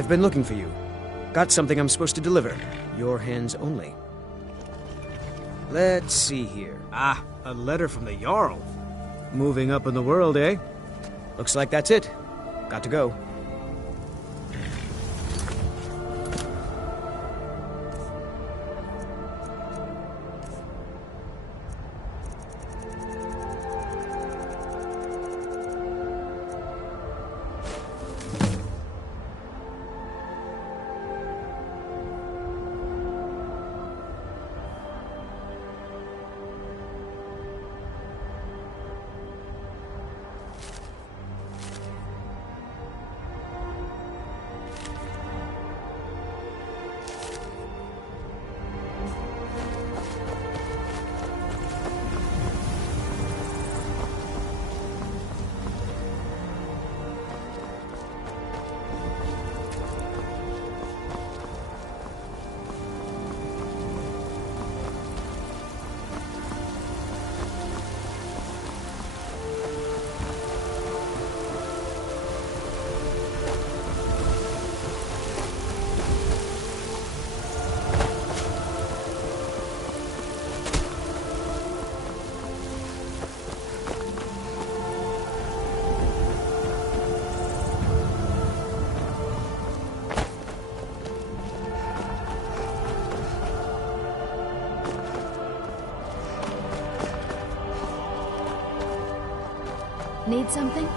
I've been looking for you. Got something I'm supposed to deliver. Your hands only. Let's see here. Ah, a letter from the Jarl. Moving up in the world, eh? Looks like that's it. Got to go. Need something?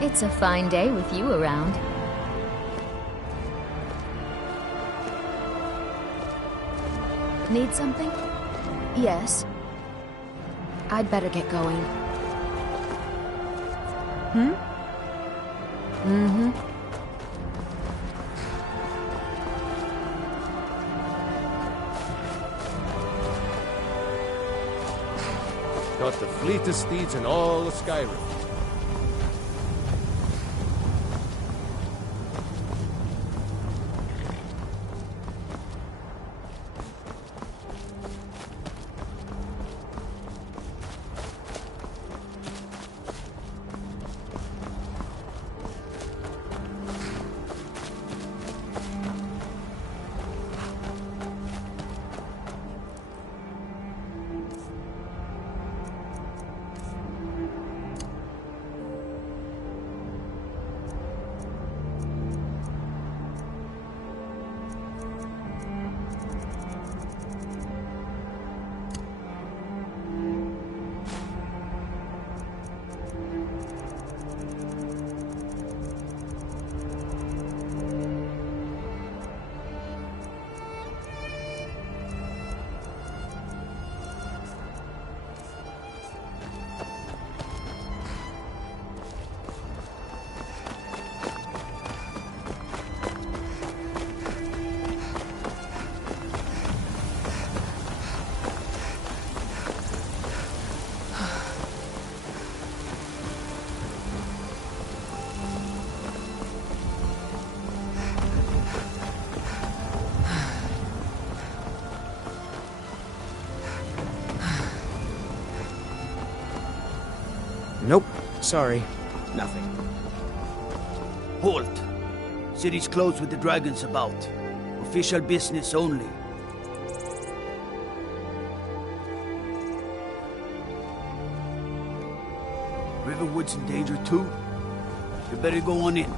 It's a fine day with you around. Need something? Yes. I'd better get going. Mm-hmm. Got the fleetest steeds in all of Skyrim. Nope. Sorry. Nothing. Halt! City's closed with the dragons about. Official business only. Riverwood's in danger too? You better go on in.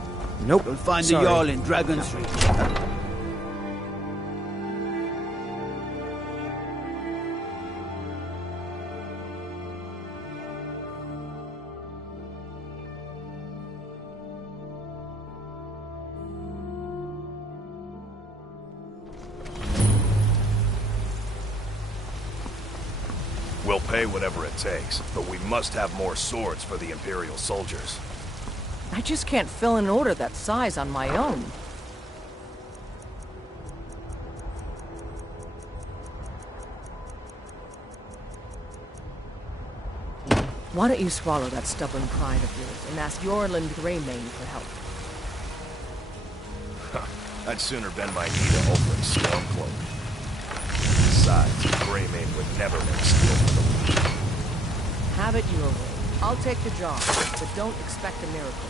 Nope. You'll find Sorry. the Jarl in Dragon's Reach. We'll pay whatever it takes, but we must have more swords for the Imperial soldiers. I just can't fill an order that size on my own. Why don't you swallow that stubborn pride of yours and ask Yorland Greymane for help? I'd sooner bend my knee to Oakland's Stormcloak. Besides, Greymane would never make steel for the weak. Have it your way. I'll take the job, but don't expect a miracle.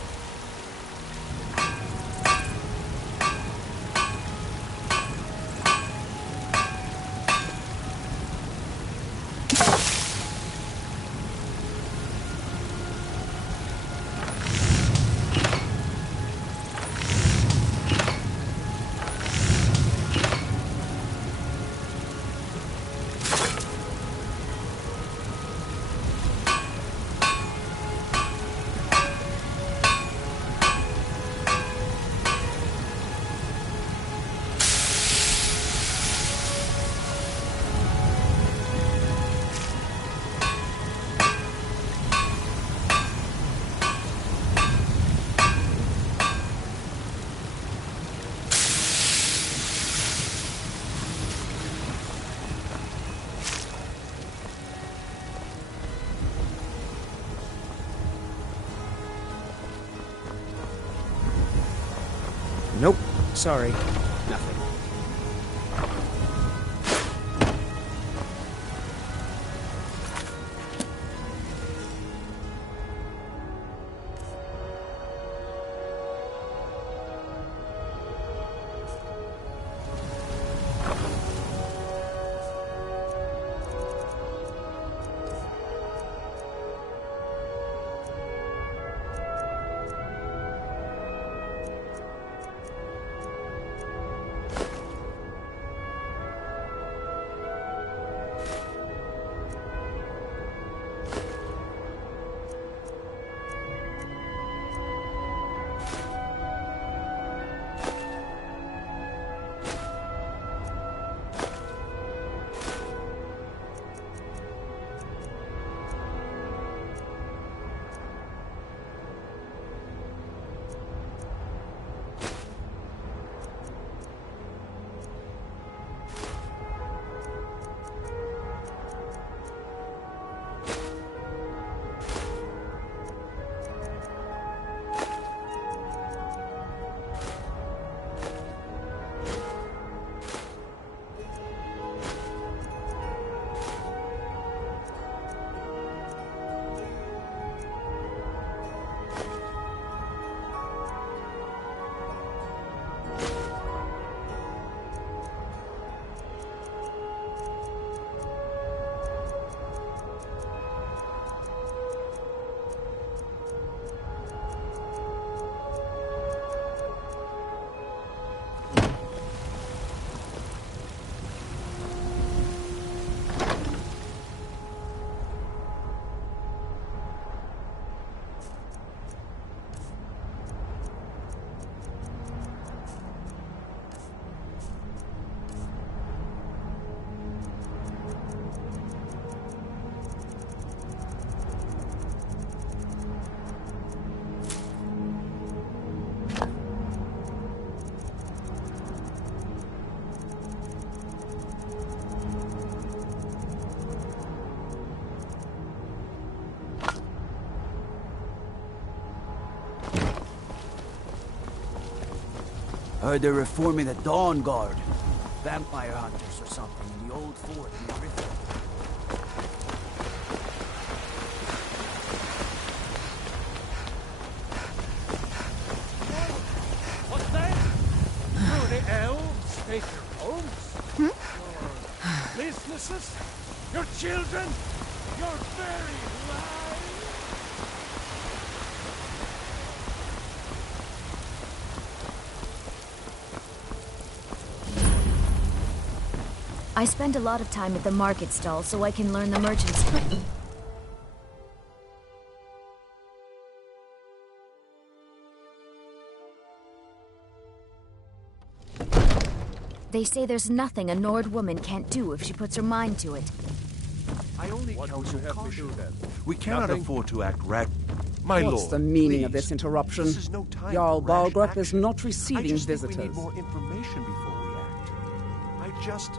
Nope. Sorry. Nothing. Heard they're reforming the Dawn Guard. Vampire hunters or something in the old fort near River. What's that? Do the elves take your homes? Your businesses? Your children? Your very lives? I spend a lot of time at the market stall so I can learn the merchants. They say there's nothing a Nord woman can't do if she puts her mind to it. I only What counsel would you have me do caution. then? We cannot Nothing? afford to act My What's lord, the meaning of please. this interruption? This is no time Jarl for rash Balgrup is action. not I receiving just think visitors. we need more information before we act. I just...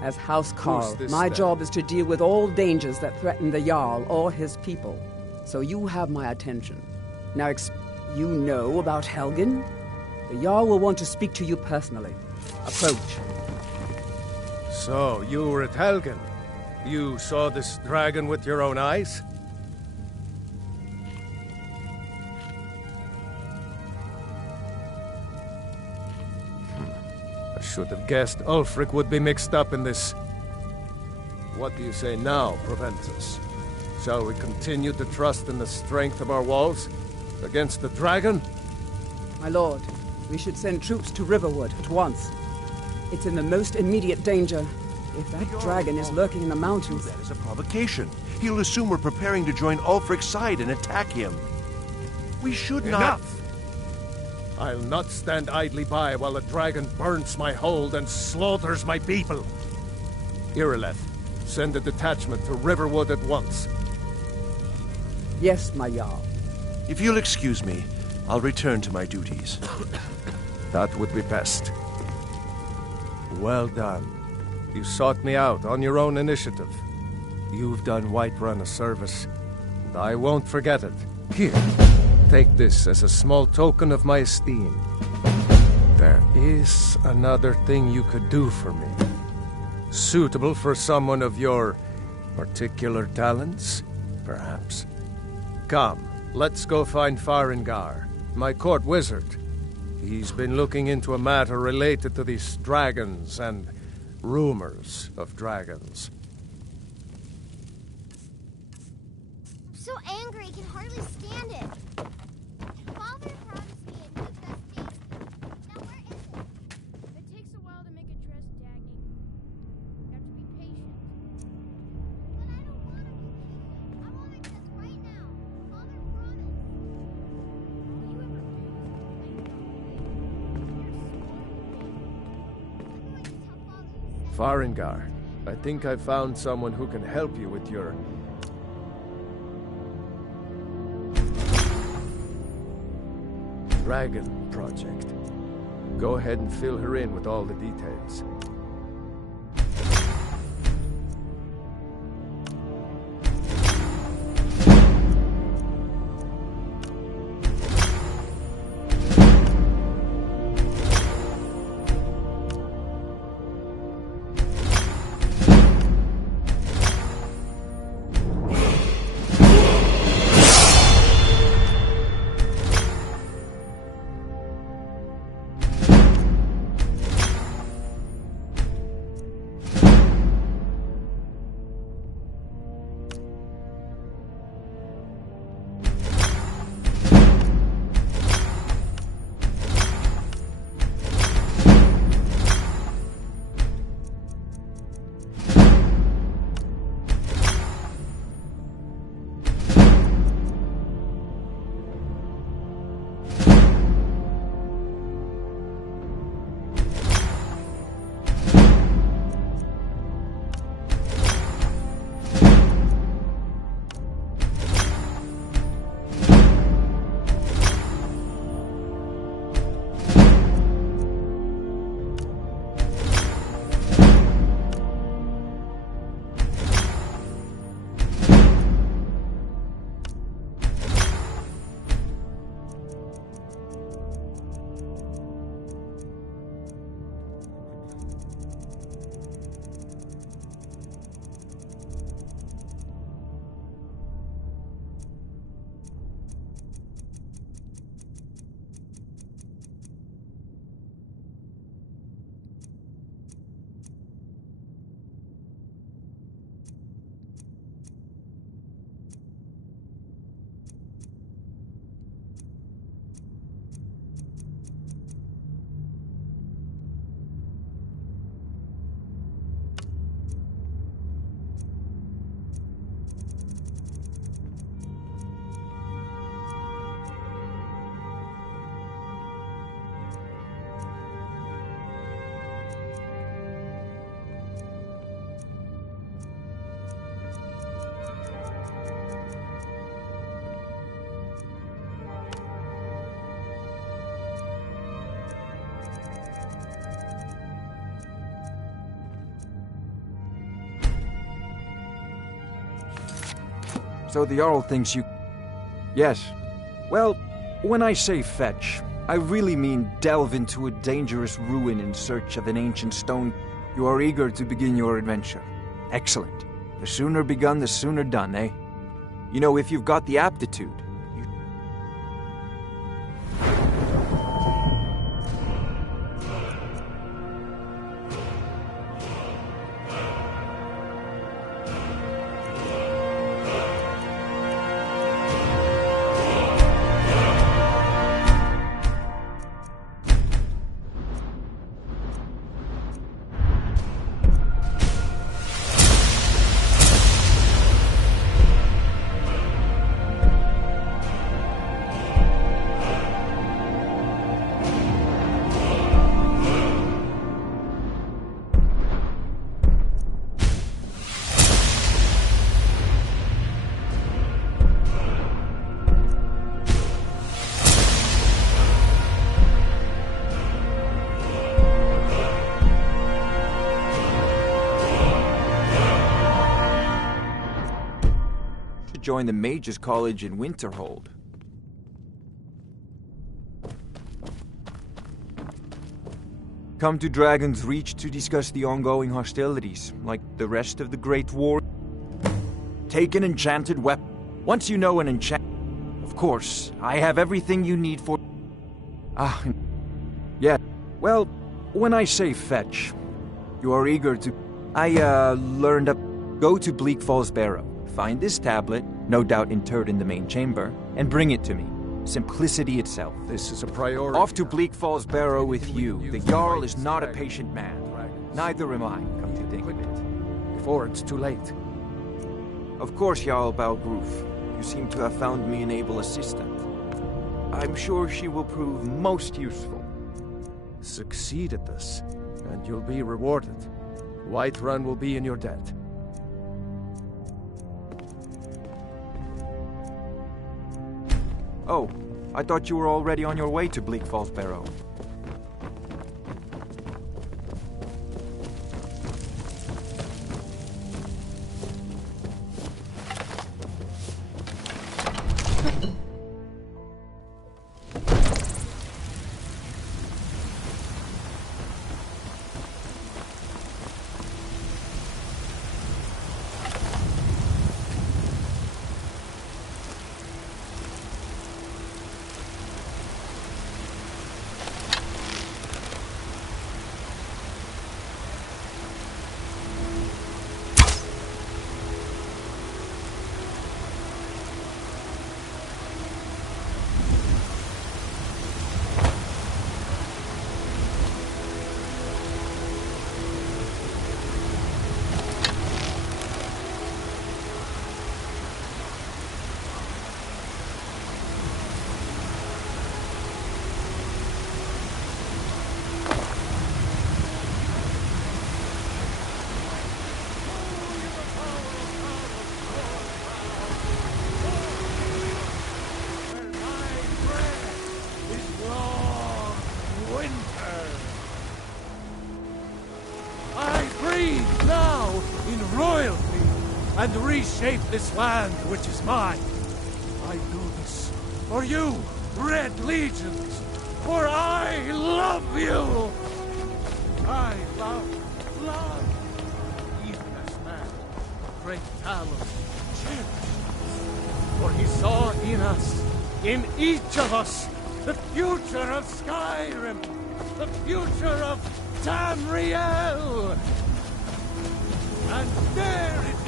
As House Carl, this my then? job is to deal with all dangers that threaten the Jarl or his people. So you have my attention. Now, you know about Helgen? The Jarl will want to speak to you personally. Approach. So, you were at Helgen. You saw this dragon with your own eyes? should have guessed Ulfric would be mixed up in this. What do you say now, Proventus? Shall we continue to trust in the strength of our walls? Against the dragon? My lord, we should send troops to Riverwood at once. It's in the most immediate danger. If that dragon is lurking in the mountains... That is a provocation. He'll assume we're preparing to join Ulfric's side and attack him. We should not... Enough! I'll not stand idly by while a dragon burns my hold and slaughters my people. Irileth, send a detachment to Riverwood at once. Yes, my Jarl. If you'll excuse me, I'll return to my duties. That would be best. Well done. You sought me out on your own initiative. You've done Whiterun a service, and I won't forget it. Here, take this as a small token of my esteem. There is another thing you could do for me. Suitable for someone of your particular talents, perhaps. Come, let's go find Farengar, my court wizard. He's been looking into a matter related to these dragons and rumors of dragons. I'm so angry, I can hardly stand it. Father promised me a new best thing. Now where is it? It takes a while to make a dress, Dagny. You have to be patient. But I don't want to be patient. I want it just right now. Father promised. All you ever do is complain about me. You're spoiled. I'm going to tell Father you said Farengar, I think I found someone who can help you with your... dragon project. Go ahead and fill her in with all the details. So the Jarl thinks you... Yes. Well, when I say fetch, I really mean delve into a dangerous ruin in search of an ancient stone. You are eager to begin your adventure. Excellent. The sooner begun, the sooner done, eh? You know, if you've got the aptitude... join the Mages College in Winterhold. Come to Dragon's Reach to discuss the ongoing hostilities, like the rest of the Great War. Take an enchanted weapon. Once you know an enchant... Of course, I have everything you need for... Yeah. Well, when I say fetch, you are eager to... I learned up... Go to Bleak Falls Barrow, find this tablet, no doubt interred in the main chamber, and bring it to me. Simplicity itself. This is a priority. Off to Bleak Falls Barrow with you. The Jarl is not a patient man. Neither am I, come to think of it. Before it's too late. Of course, Jarl Balgroof. You seem to have found me an able assistant. I'm sure she will prove most useful. Succeed at this, and you'll be rewarded. Whiterun will be in your debt. Oh, I thought you were already on your way to Bleak Falls Barrow. And reshape this land which is mine. I do this for you, Red Legions, for I love you! I love, even as man, great Talos cherished. For he saw in us, in each of us, the future of Skyrim, the future of Tamriel! And there it is.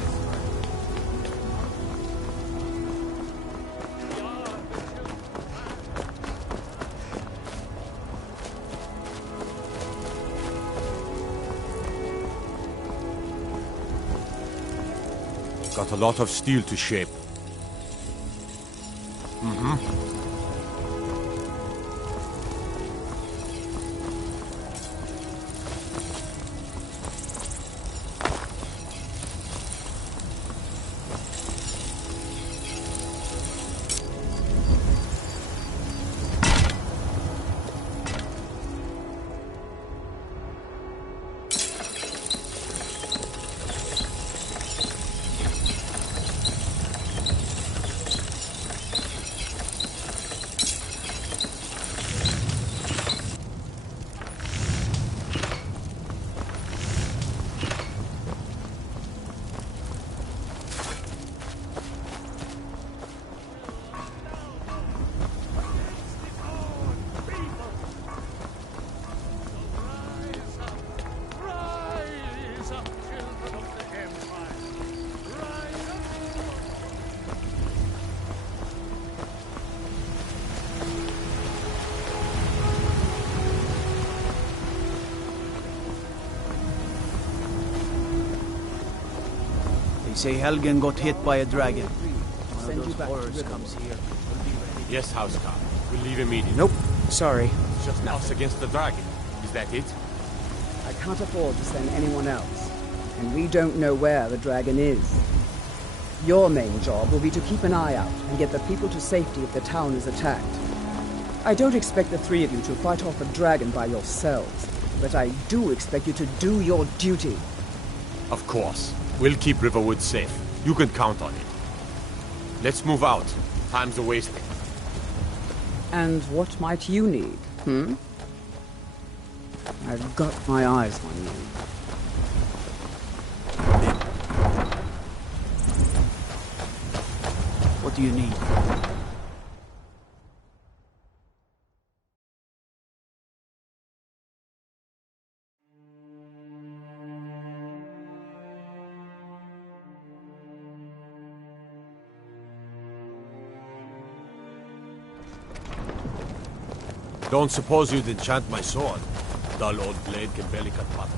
Got a lot of steel to shape. Say Helgen got hit by a dragon. One of those horrors comes here. Yes, Housecarl. We'll leave immediately. Nope. Sorry. Just us against the dragon. Is that it? I can't afford to send anyone else. And we don't know where the dragon is. Your main job will be to keep an eye out and get the people to safety if the town is attacked. I don't expect the three of you to fight off a dragon by yourselves, but I do expect you to do your duty. Of course. We'll keep Riverwood safe. You can count on it. Let's move out. Time's a-wasting. And what might you need, I've got my eyes on you. What do you need? Don't suppose you'd enchant my sword. Dull old blade can barely cut butter.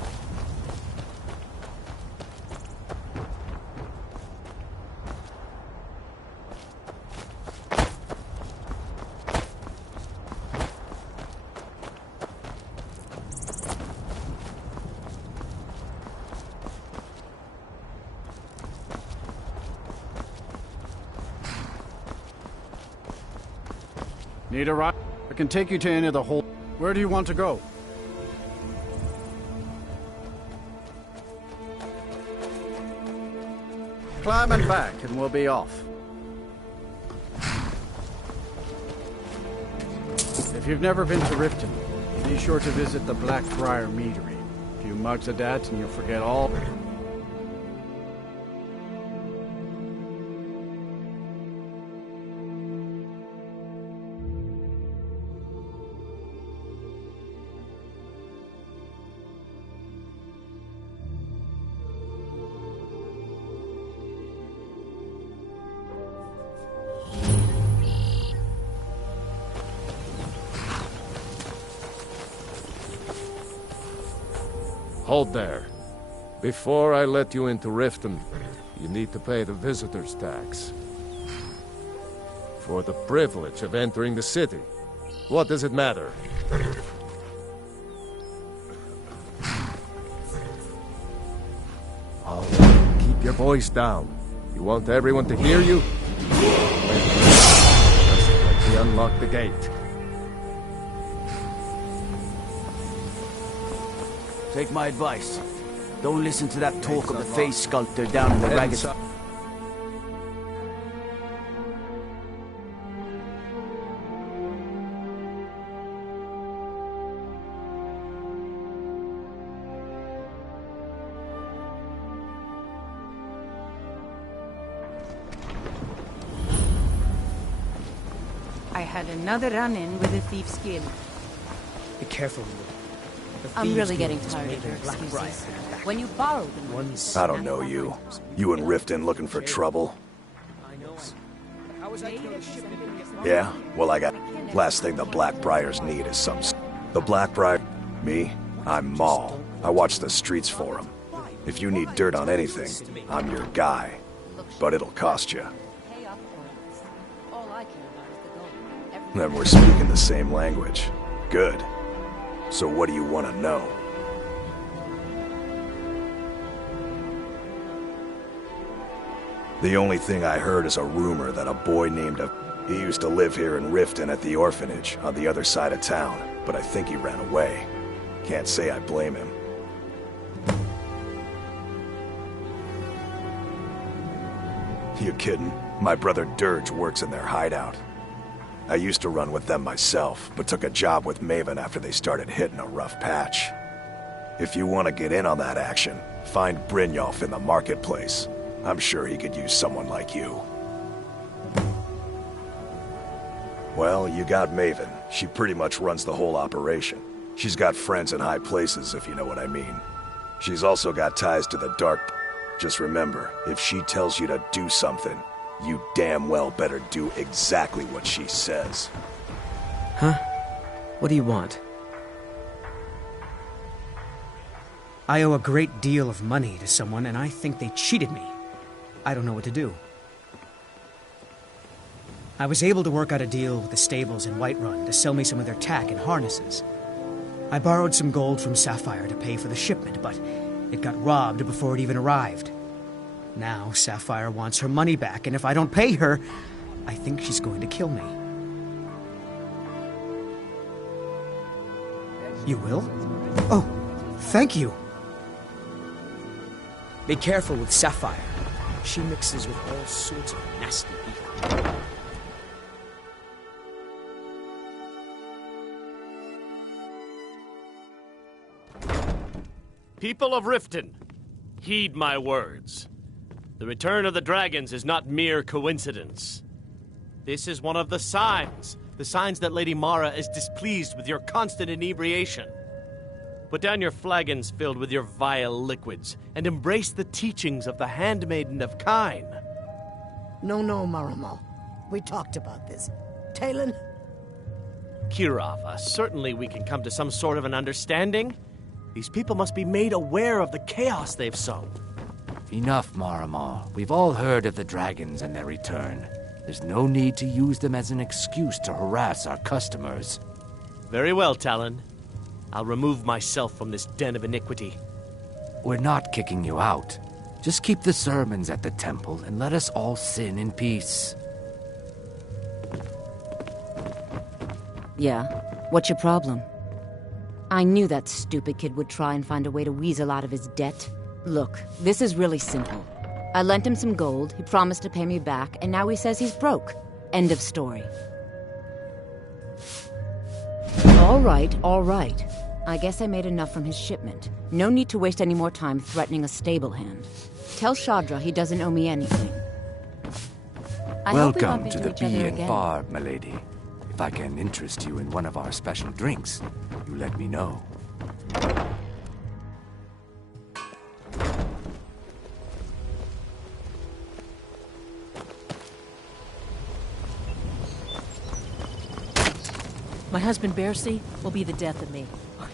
Need a ride? I can take you to any of the hole. Where do you want to go? Climb and back, and we'll be off. If you've never been to Riften, be sure to visit the Blackbriar Meadery. A few mugs of that, and you'll forget all. Hold there. Before I let you into Riften, you need to pay the visitor's tax. For the privilege of entering the city. What does it matter? Oh, keep your voice down. You want everyone to hear you? Just let me unlock the gate. Take my advice. Don't listen to that talk of the face sculptor down in the ragged... I had another run-in with a thief's guild. Be careful. I'm really getting tired of your excuses. When you borrow them... I don't know you. You in Riften looking for trouble? Yeah? Well, I got... Last thing the Blackbriars need is some... The Blackbriar... Me? I'm Maul. I watch the streets for them. If you need dirt on anything, I'm your guy. But it'll cost you. Then we're speaking the same language. Good. So what do you want to know? The only thing I heard is a rumor that a boy named He used to live here in Riften at the orphanage on the other side of town, but I think he ran away. Can't say I blame him. You kidding? My brother Dirge works in their hideout. I used to run with them myself, but took a job with Maven after they started hitting a rough patch. If you want to get in on that action, find Brynjolf in the marketplace. I'm sure he could use someone like you. Well, you got Maven. She pretty much runs the whole operation. She's got friends in high places, if you know what I mean. She's also got ties to the dark. Just remember, if she tells you to do something, you damn well better do exactly what she says. Huh? What do you want? I owe a great deal of money to someone, and I think they cheated me. I don't know what to do. I was able to work out a deal with the stables in Whiterun to sell me some of their tack and harnesses. I borrowed some gold from Sapphire to pay for the shipment, but it got robbed before it even arrived. Now Sapphire wants her money back, and if I don't pay her, I think she's going to kill me. You will? Oh, thank you. Be careful with Sapphire. She mixes with all sorts of nasty people. People of Riften, heed my words. The return of the dragons is not mere coincidence. This is one of the signs that Lady Mara is displeased with your constant inebriation. Put down your flagons filled with your vile liquids and embrace the teachings of the Handmaiden of Kine. No, Maramo. We talked about this. Talon? Kirava, certainly we can come to some sort of an understanding. These people must be made aware of the chaos they've sown. Enough, Marama. We've all heard of the dragons and their return. There's no need to use them as an excuse to harass our customers. Very well, Talon. I'll remove myself from this den of iniquity. We're not kicking you out. Just keep the sermons at the temple and let us all sin in peace. Yeah? What's your problem? I knew that stupid kid would try and find a way to weasel out of his debt. Look, this is really simple. I lent him some gold, he promised to pay me back, and now he says he's broke. End of story. All right. I guess I made enough from his shipment. No need to waste any more time threatening a stable hand. Tell Shadra he doesn't owe me anything. Welcome to the Bee and Bar, milady. If I can interest you in one of our special drinks, you let me know. My husband, Bercy, will be the death of me.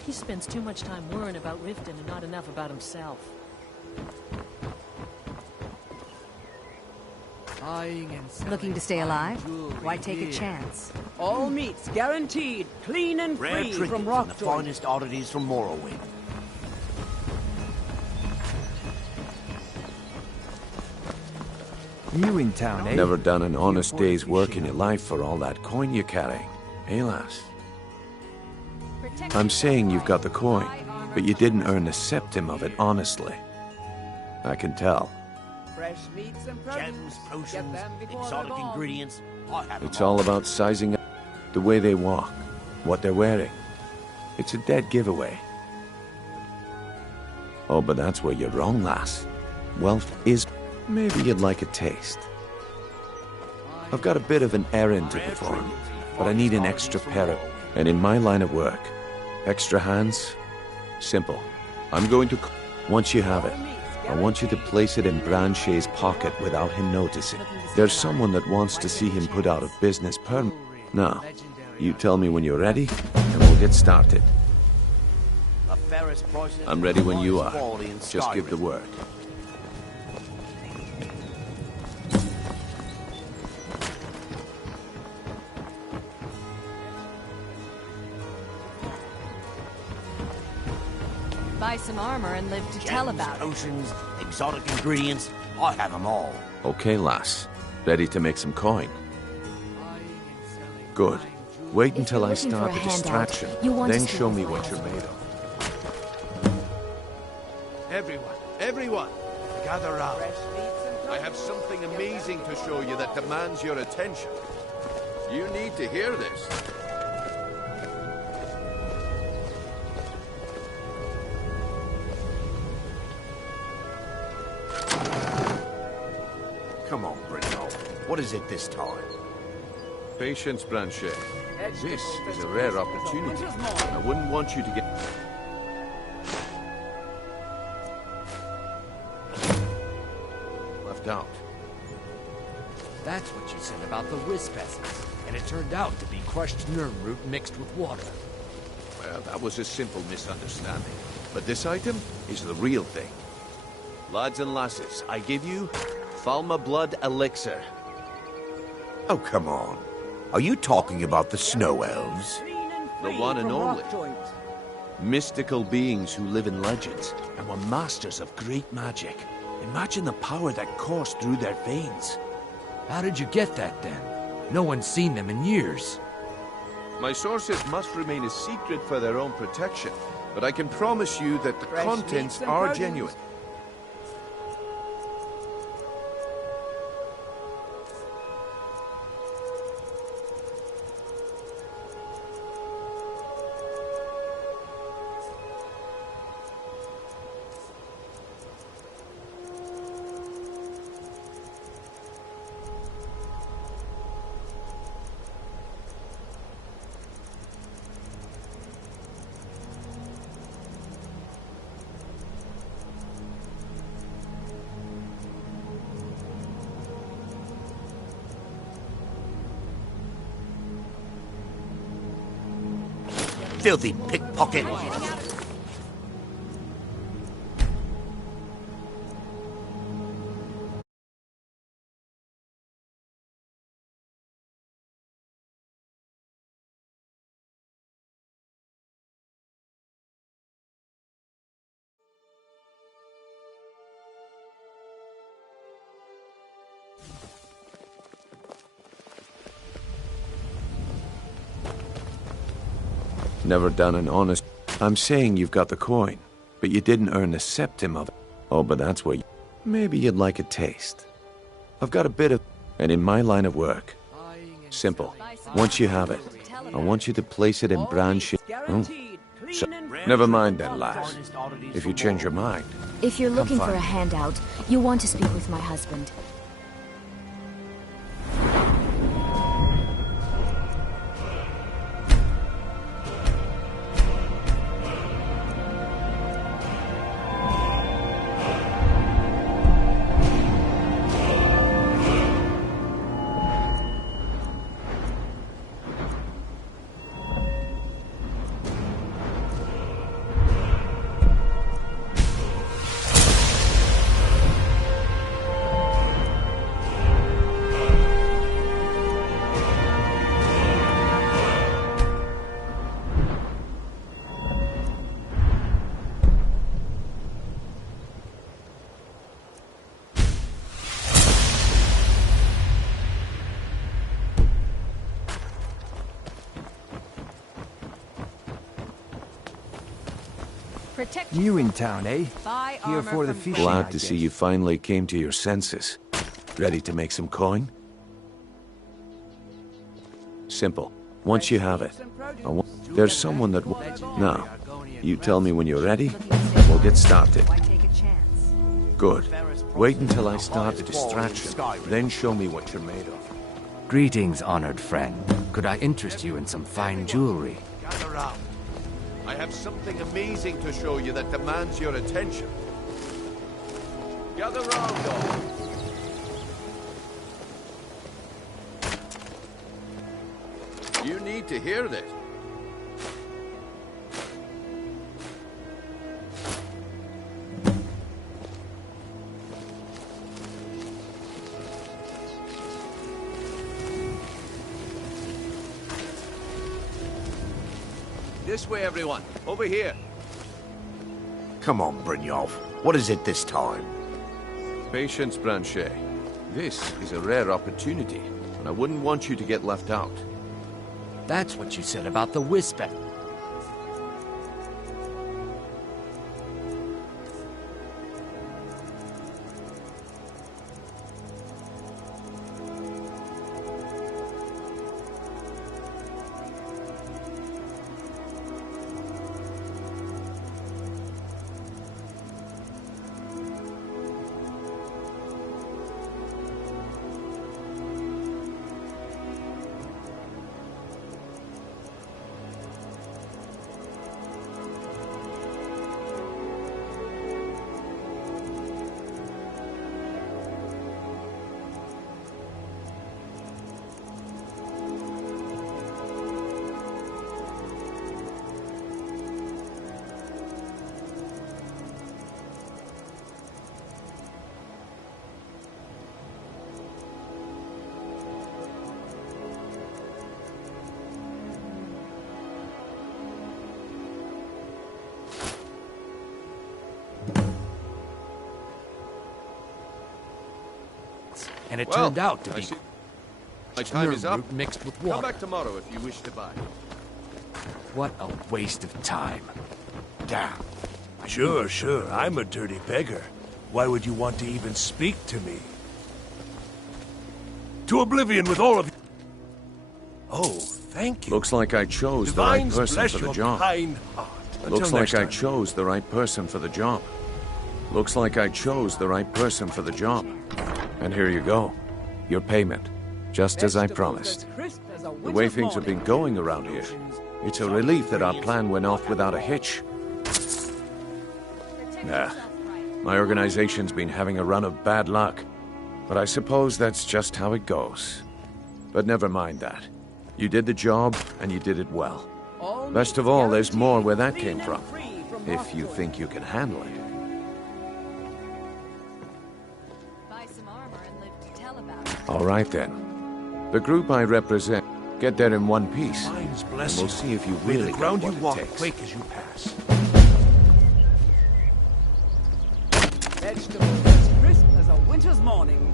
He spends too much time worrying about Riften and not enough about himself. Looking to stay alive? Why take a chance? All meats guaranteed, clean and free from rock the finest oddities from Morrowind. New in town, eh? Never done an honest day's work in your life for all that coin you're carrying, eh, lass? I'm saying you've got the coin, but you didn't earn a septim of it honestly. I can tell. Fresh meats and Gems, potions, exotic ingredients. It's all about sizing up the way they walk, what they're wearing. It's a dead giveaway. Oh, but that's where you're wrong, lass. Wealth is... Maybe you'd like a taste. I've got a bit of an errand to perform, but I need an extra pair of... And in my line of work, extra hands? Simple. I'm going to... Once you have it, I want you to place it in Branchet's pocket without him noticing. There's someone that wants to see him put out of business Now, you tell me when you're ready, and we'll get started. I'm ready when you are. Just give the word. Buy some armor and live to tell about it. Potions, exotic ingredients, I have them all. Okay, lass. Ready to make some coin? Good. Wait until I start the distraction, then show me what you're made of. Everyone, gather round. I have something amazing to show you that demands your attention. You need to hear this. Come on, Brito. What is it this time? Patience, Blanchet. This is a rare opportunity. I wouldn't want you to get... left out. That's what you said about the wisp essence, and it turned out to be crushed nerm root mixed with water. Well, that was a simple misunderstanding. But this item is the real thing. Lads and lasses, I give you Falma Blood Elixir. Oh, come on. Are you talking about the Snow Elves? The one and only. Mystical beings who live in legends and were masters of great magic. Imagine the power that coursed through their veins. How did you get that, then? No one's seen them in years. My sources must remain a secret for their own protection, but I can promise you that the contents are genuine. filthy pickpocket! Never done an honest... I'm saying you've got the coin, but you didn't earn the septim of it. Oh, but that's where maybe you'd like a taste. I've got a bit of... And in my line of work, simple. Once you have it, I want you to place it in brown shit. Oh. So, never mind then, lass. If you change your mind... If you're looking for find a me. handout, you'll want to speak with my husband. New in town, eh? Here for the fishing. Glad to see you finally came to your senses. Ready to make some coin? Simple. Once you have it, there's someone that... Now, you tell me when you're ready, and we'll get started. Good. Wait until I start the distraction, then show me what you're made of. Greetings, honored friend. Could I interest you in some fine jewelry? Gather round. I have something amazing to show you that demands your attention. Gather round, all. You need to hear this. This way, everyone. Over here. Come on, Brynjolf. What is it this time? Patience, Blanchet. This is a rare opportunity, and I wouldn't want you to get left out. That's what you said about the whisper. And it turned out to be my time is up. Mixed with Come water. back tomorrow if you wish to buy. What a waste of time. Damn. Sure. I'm a dirty beggar. Why would you want to even speak to me? To oblivion with all of you. Oh, thank you. Looks like I chose the right Divines person bless for the your job. kind heart. Looks Until like next I time. chose the right person for the job. Looks like I chose the right person for the job. And here you go. Your payment. Just as I promised. The way things have been going around here, it's a relief that our plan went off without a hitch. Nah. My organization's been having a run of bad luck. But I suppose that's just how it goes. But never mind that. You did the job, and you did it well. Best of all, there's more where that came from, if you think you can handle it. Buy some armor and live to tell about it. All right, then. The group I represent, get there in one piece. Mine's And blessing. we'll see if you May really the ground got you what walk it takes. quake as you pass. Vegetables as crisp as a winter's morning.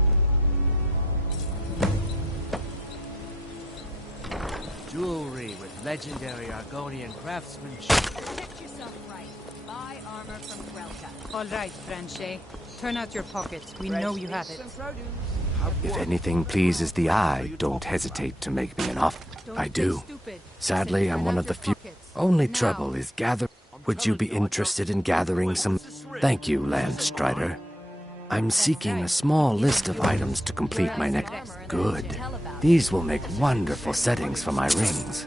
Jewelry with legendary Argonian craftsmanship. Protect yourself right. Buy armor from Grelka. All right, Franche. Turn out your pockets. We know you have it. If anything pleases the eye, don't hesitate to make me an offer. I do. Sadly, I'm one of the few. Only trouble is gather. Would you be interested in gathering some? Thank you, Landstrider. I'm seeking a small list of items to complete my next. Good. These will make wonderful settings for my rings.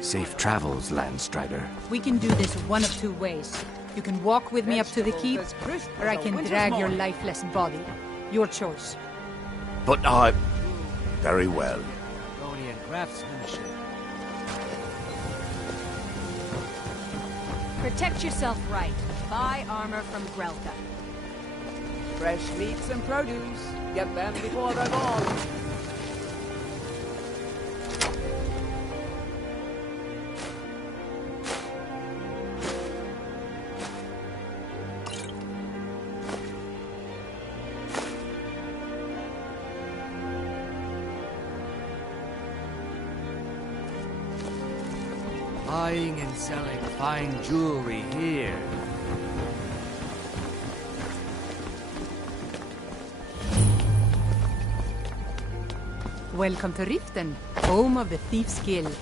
Safe travels, Landstrider. We can do this one of two ways. You can walk with me up to the keep, or I can drag your lifeless body. Your choice. But I... Very well. Argonian craftsmanship. Protect yourself right. Buy armor from Grelka. Fresh meats and produce. Get them before they're gone. Buying and selling fine jewelry here. Welcome to Riften, home of the thief's guild.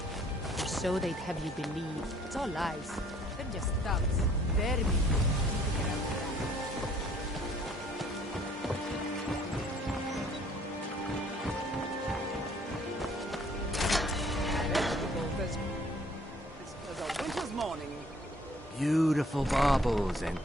Or so they'd have you believe. It's all lies. They're just thugs. Vermin. Vegetables as a winter's morning. Beautiful baubles and...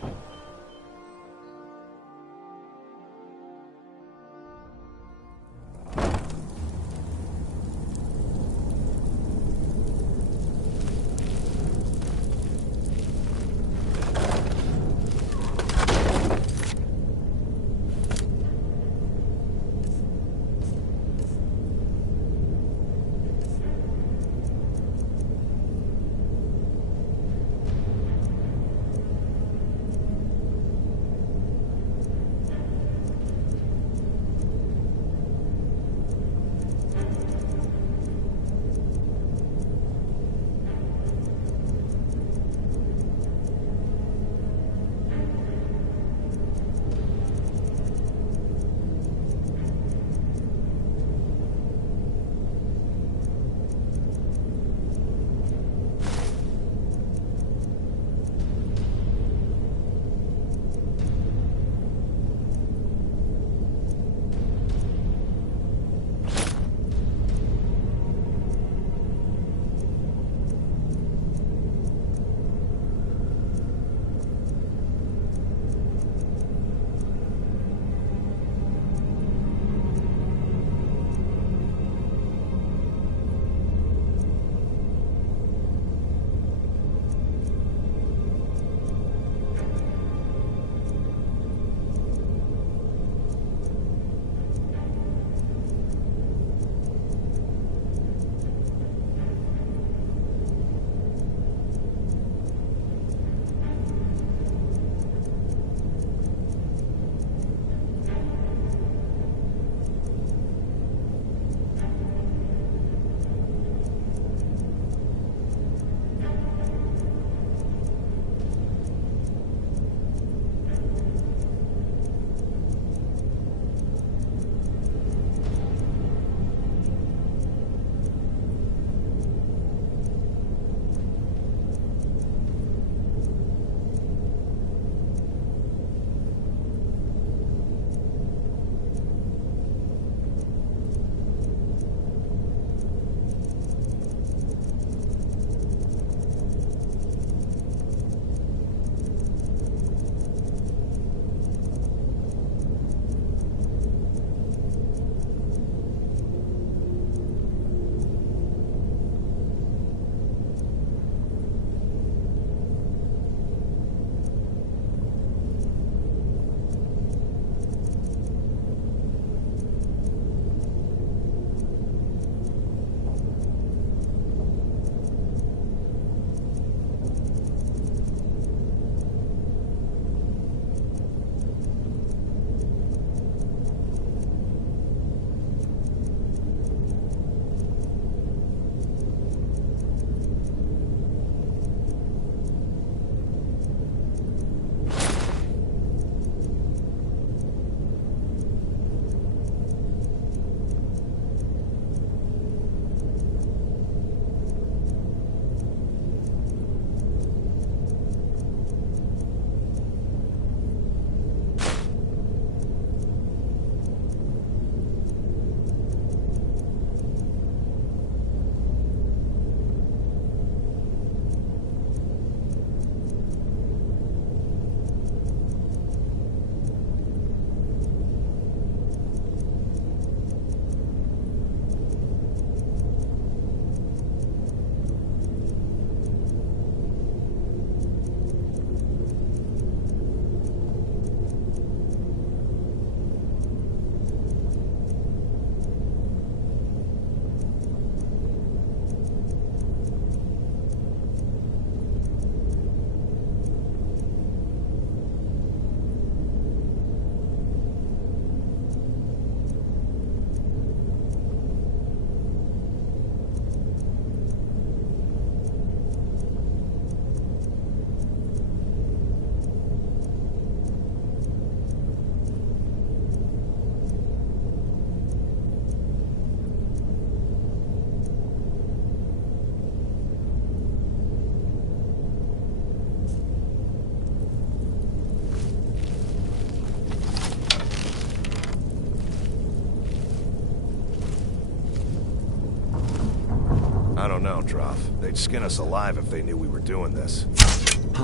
Droff. They'd skin us alive if they knew we were doing this.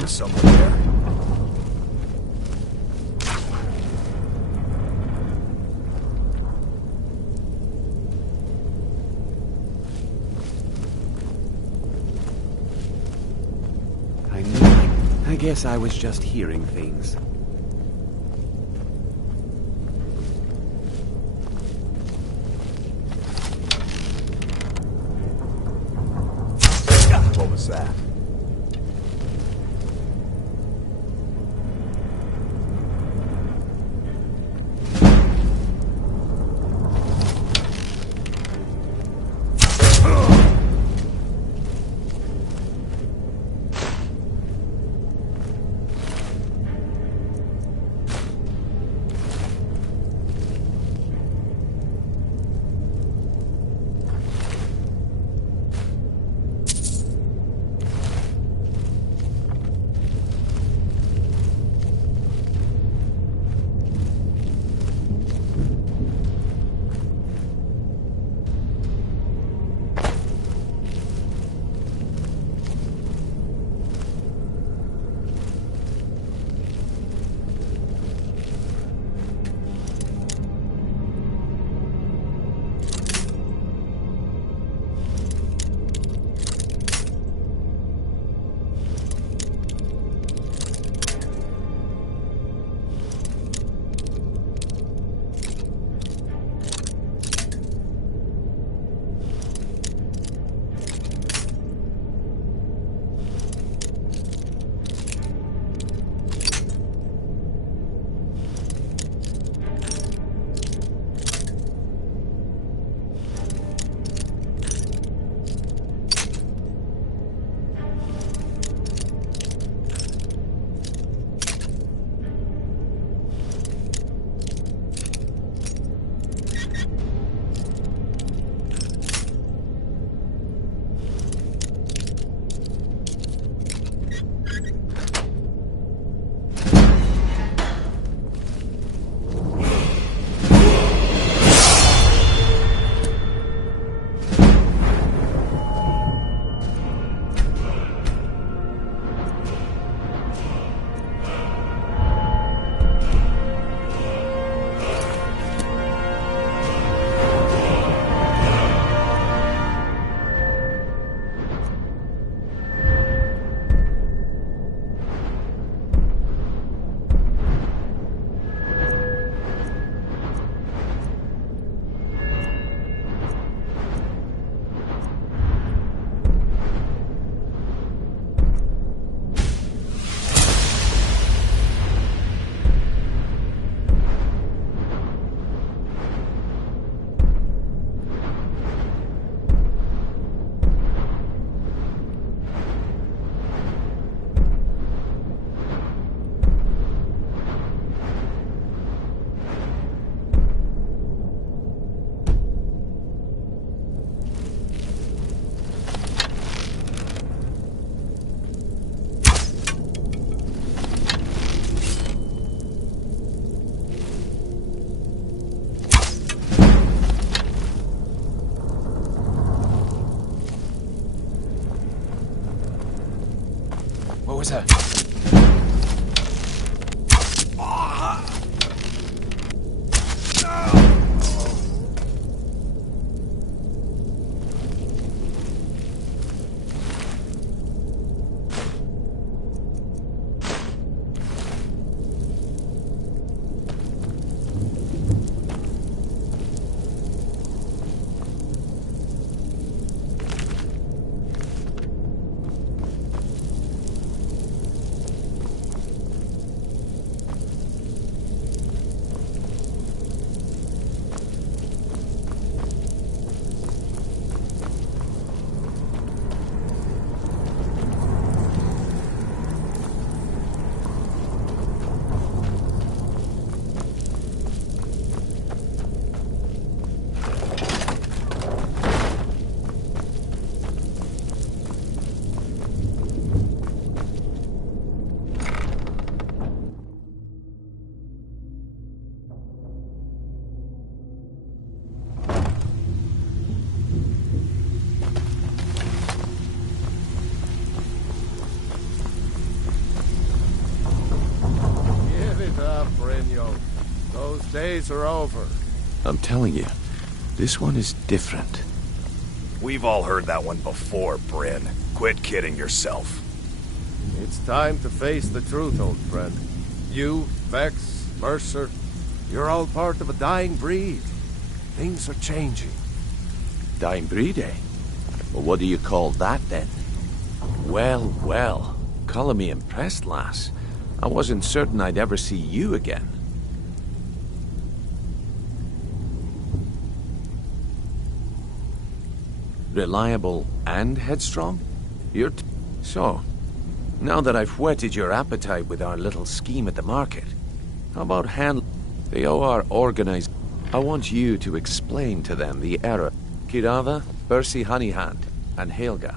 Is someone there? I guess I was just hearing things. What was that? Senor. Those days are over. I'm telling you, this one is different. We've all heard that one before, Bryn. Quit kidding yourself. It's time to face the truth, old friend. You, Vex, Mercer, you're all part of a dying breed. Things are changing. Dying breed, eh? Well, what do you call that, then? Well, well. Calling me impressed, lass. I wasn't certain I'd ever see you again. Reliable and headstrong? So, now that I've whetted your appetite with our little scheme at the market, how about the OR organized? I want you to explain to them the error. Kirava, Bercy Honeyhand, and Helga.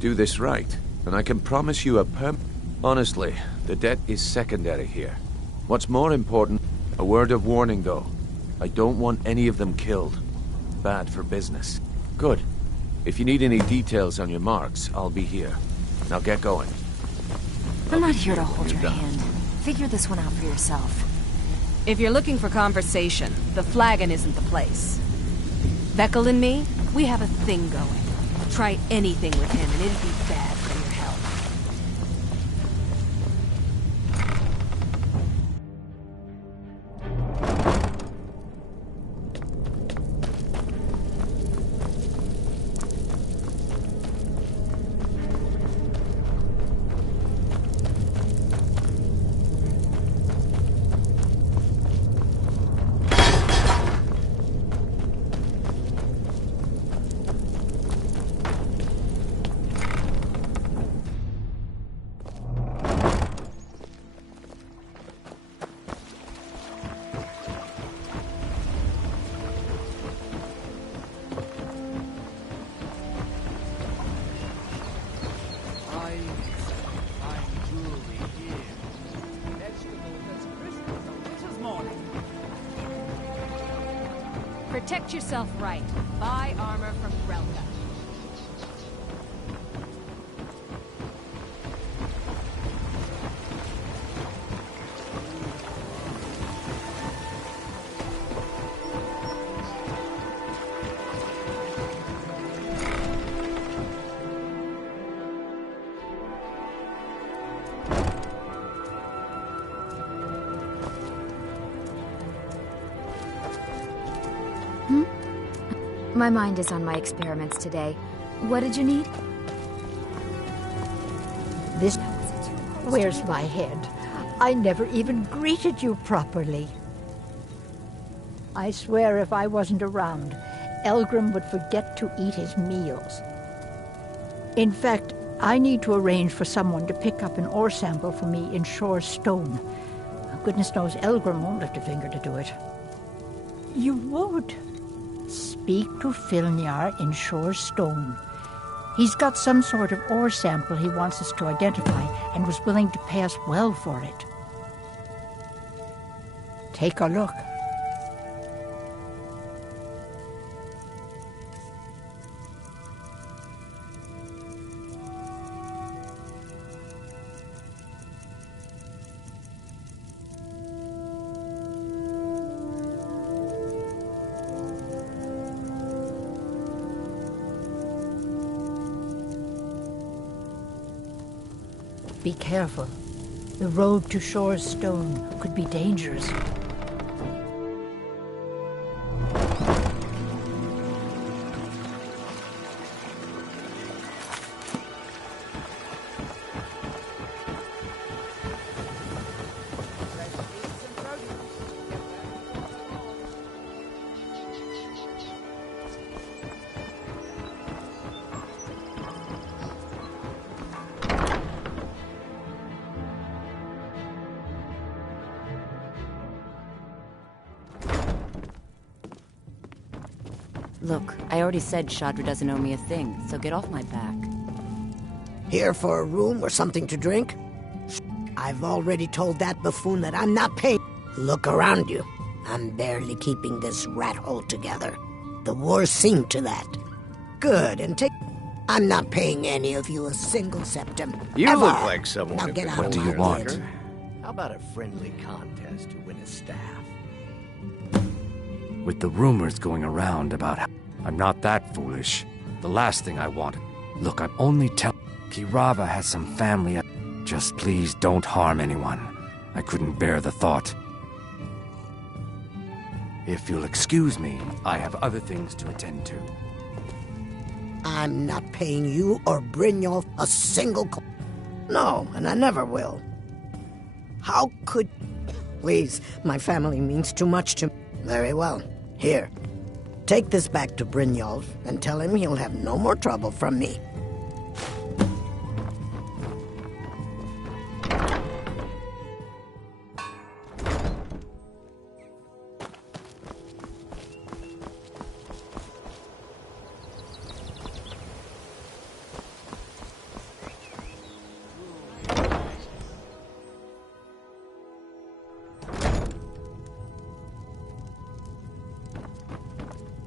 Do this right, and I can promise you a Honestly, the debt is secondary here. What's more important, a word of warning though. I don't want any of them killed. Bad for business. Good. If you need any details on your marks, I'll be here. Now get going. I'm not here to hold your hand. Figure this one out for yourself. If you're looking for conversation, the flagon isn't the place. Veckel and me, we have a thing going. Try anything with him and it'd be bad for your health. Protect yourself right. Buy armor from Grelka. My mind is on my experiments today. What did you need? This... Where's my head? I never even greeted you properly. I swear if I wasn't around, Elgrim would forget to eat his meals. In fact, I need to arrange for someone to pick up an ore sample for me in Shore Stone. Goodness knows Elgrim won't lift a finger to do it. You won't? Speak to Filnyar in Shore Stone. He's got some sort of ore sample he wants us to identify and was willing to pay us well for it. Take a look. Be careful. The road to Shore Stone could be dangerous. Look, I already said Shadra doesn't owe me a thing, so get off my back. Here for a room or something to drink? I've already told that buffoon that I'm not paying. Look around you. I'm barely keeping this rat hole together. The war seemed to that. Good, and take... I'm not paying any of you a single septim. You ever. look like someone Now who get could out What of do my you want? way. How about a friendly contest to win a staff? With the rumors going around about how... I'm not that foolish. The last thing I wanted... Look, I'm only telling... Kirava has some family... Just please don't harm anyone. I couldn't bear the thought. If you'll excuse me, I have other things to attend to. I'm not paying you or Brynjolf a single No, and I never will. How could... Please, my family means too much to... Very well. Here. Take this back to Brynjolf and tell him he'll have no more trouble from me.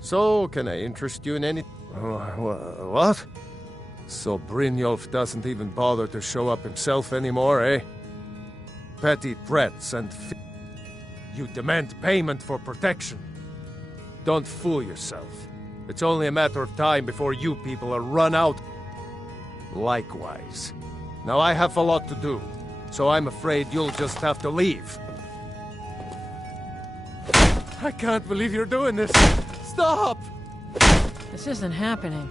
So, can I interest you in any... what? So Brynjolf doesn't even bother to show up himself anymore, eh? Petty threats and... You demand payment for protection. Don't fool yourself. It's only a matter of time before you people are run out. Likewise. Now I have a lot to do, so I'm afraid you'll just have to leave. I can't believe you're doing this! Stop! This isn't happening.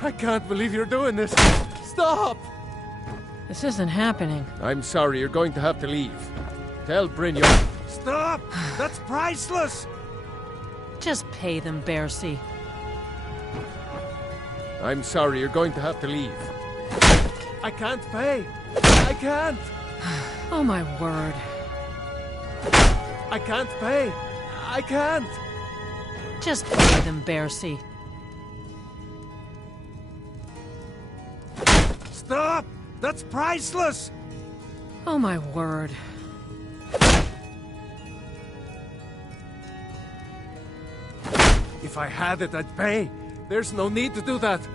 I can't believe you're doing this! Stop! This isn't happening. I'm sorry, you're going to have to leave. Tell Brynjolf. Stop! That's priceless! Just pay them, Bercy. I'm sorry, you're going to have to leave. I can't pay! I can't! Oh my word. I can't pay! I can't! Just pay them, Bercy. Stop! That's priceless! Oh my word. If I had it, I'd pay. There's no need to do that.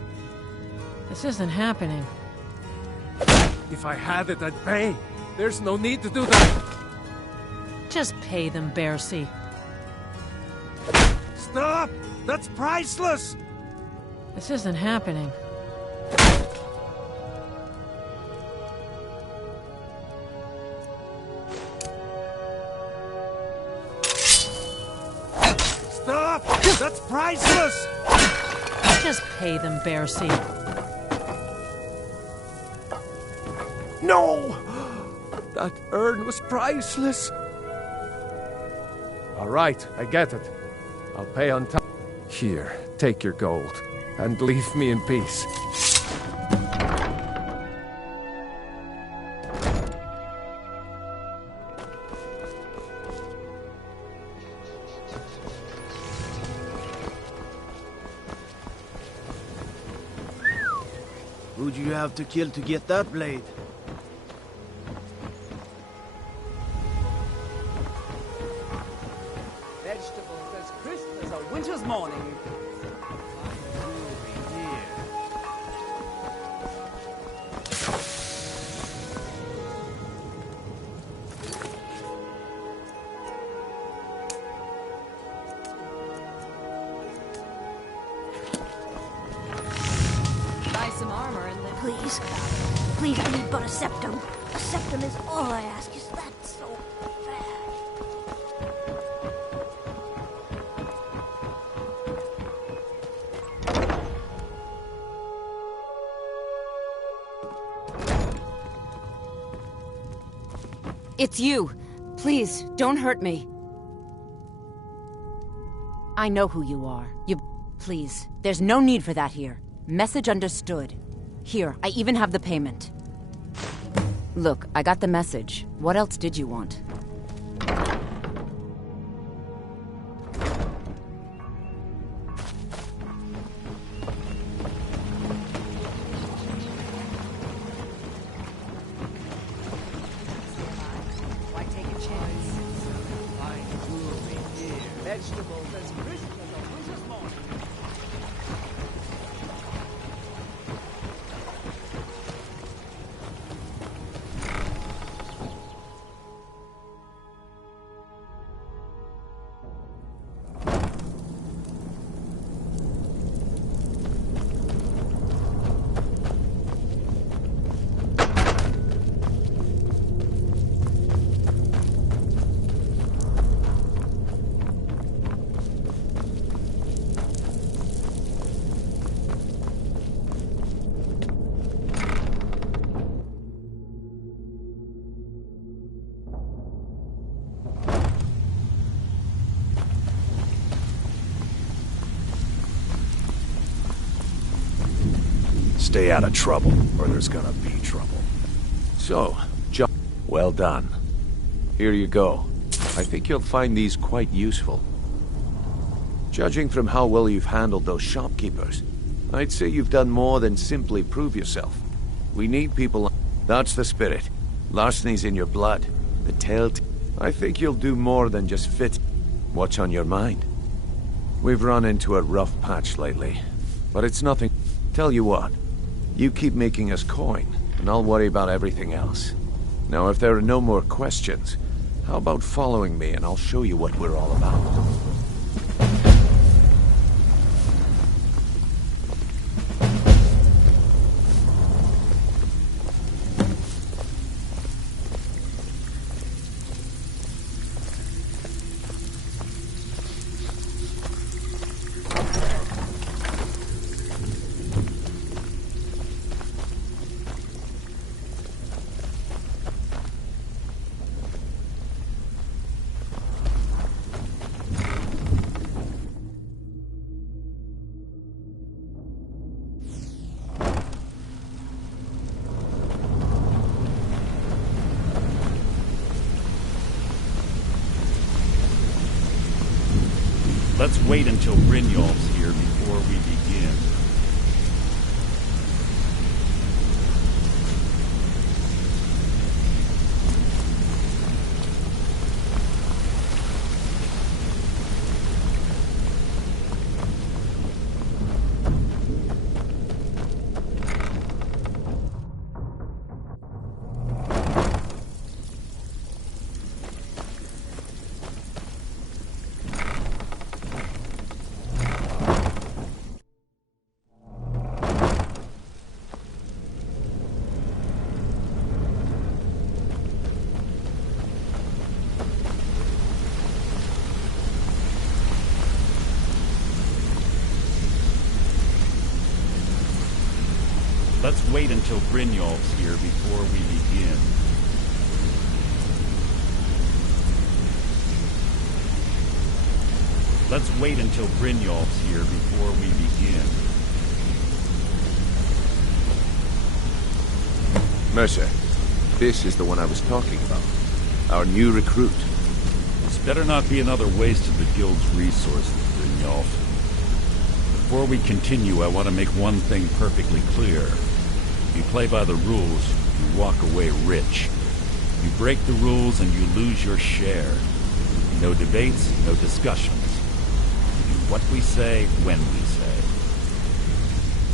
This isn't happening. If I had it, I'd pay. There's no need to do that. Just pay them, Bercy. Stop! That's priceless! This isn't happening. Stop! That's priceless! Just pay them, Bercy. No! That urn was priceless. All right, I get it. I'll pay on time. Here, take your gold, and leave me in peace. Who'd you have to kill to get that blade? Vegetables as crisp as a winter's morning. Buy some armor and then... Please. Please, I need but a septum. A septum is all I ask. Is that so bad? It's you. Please, don't hurt me. I know who you are. Please, there's no need for that here. Message understood. Here, I even have the payment. Look, I got the message. What else did you want? Why take a chance? Vegetables as crisp as a winter's morning. Stay out of trouble, or there's gonna be trouble. So, well done. Here you go. I think you'll find these quite useful. Judging from how well you've handled those shopkeepers, I'd say you've done more than simply prove yourself. We need people. That's the spirit. Larceny's in your blood. The telltale. I think you'll do more than just fit. What's on your mind? We've run into a rough patch lately, but it's nothing. Tell you what, you keep making us coin, and I'll worry about everything else. Now, if there are no more questions, how about following me and I'll show you what we're all about? Let's wait until Brynjolf's here before we begin. Let's wait until Brynjolf's here before we begin. Let's wait until Brynjolf's here before we begin. Mercer, this is the one I was talking about. Our new recruit. This better not be another waste of the Guild's resources, Brynjolf. Before we continue, I want to make one thing perfectly clear. If you play by the rules, you walk away rich. You break the rules and you lose your share. No debates, no discussions. We do what we say, when we say.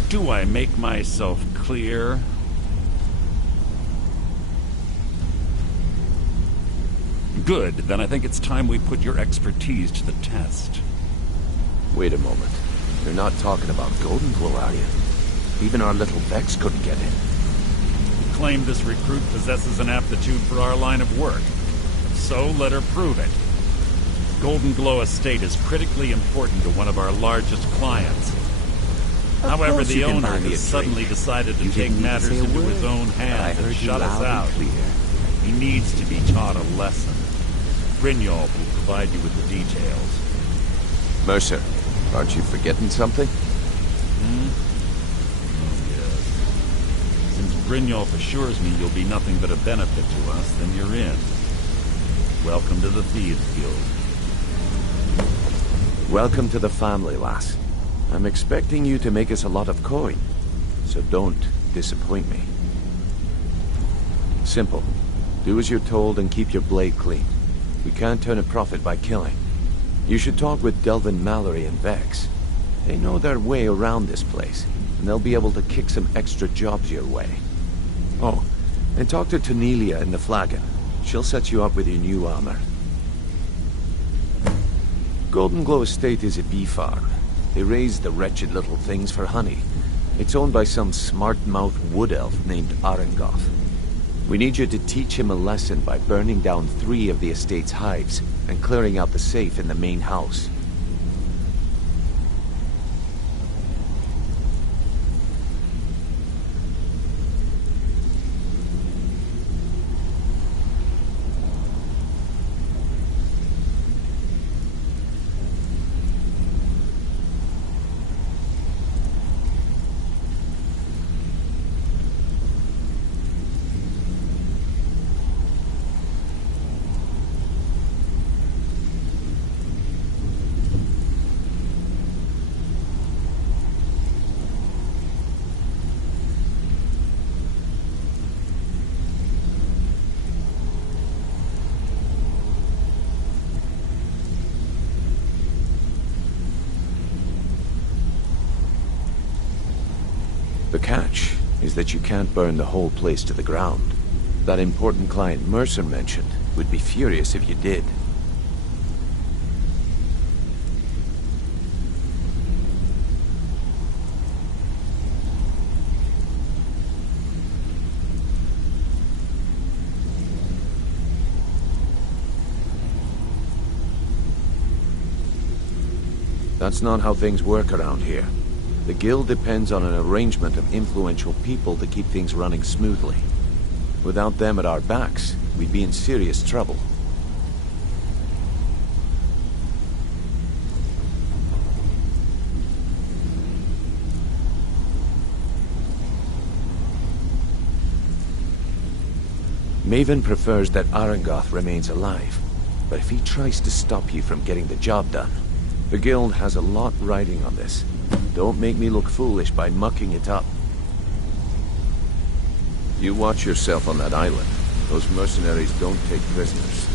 Do I make myself clear? Good, then I think it's time we put your expertise to the test. Wait a moment. You're not talking about Golden Glow, are you? Even our little Vex couldn't get in. You claim this recruit possesses an aptitude for our line of work. So let her prove it. Golden Glow Estate is critically important to one of our largest clients. However, the owner has suddenly decided to take matters into his own hands and shut us out. He needs to be taught a lesson. Brynjolf will provide you with the details. Mercer, aren't you forgetting something? Since Brynjolf assures me you'll be nothing but a benefit to us, then you're in. Welcome to the Thieves Guild. Welcome to the family, lass. I'm expecting you to make us a lot of coin, so don't disappoint me. Simple. Do as you're told and keep your blade clean. We can't turn a profit by killing. You should talk with Delvin Mallory and Vex. They know their way around this place, and they'll be able to kick some extra jobs your way. Oh, and talk to Tanelia in the Flagon. She'll set you up with your new armor. Golden Glow Estate is a bee farm. They raise the wretched little things for honey. It's owned by some smart-mouthed wood elf named Arengoth. We need you to teach him a lesson by burning down 3 of the estate's hives and clearing out the safe in the main house. catch is that you can't burn the whole place to the ground. That important client Mercer mentioned would be furious if you did. That's not how things work around here. The guild depends on an arrangement of influential people to keep things running smoothly. Without them at our backs, we'd be in serious trouble. Maven prefers that Arangoth remains alive, but if he tries to stop you from getting the job done, the guild has a lot riding on this. Don't make me look foolish by mucking it up. You watch yourself on that island. Those mercenaries don't take prisoners.